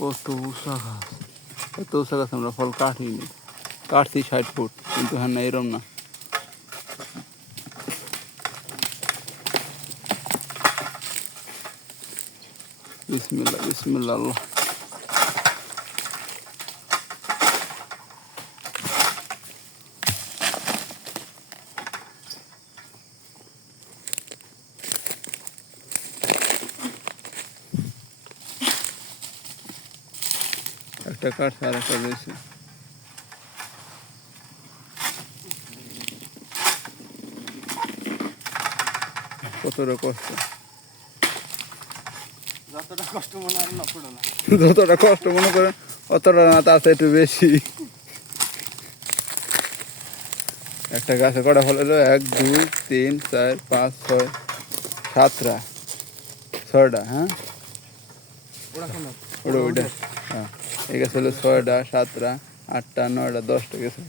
কত উষা গাছ, এত উষা গাছ আমরা ফল কাটিনি, কাটছি 60 ফুট, কিন্তু হ্যাঁ না এরম না। বিসমিল্লাহ বিসমিল্লাহ আল্লাহ। একটা কাটছে আর একটা রয়েছে। কতটা কষ্ট, যতটা কষ্ট মনে হয় না পুরো না, যতটা কষ্ট মনে করেন অতটা না, তার চেয়ে একটু বেশি। একটা গাছে কটা ফল হলো? 1 2 3 4 5 6 7টা, 6টা। হ্যাঁ ওটা ওইটা, হ্যাঁ এই গাছ হলো 6টা 7টা 8টা 9টা 10টা গেছে।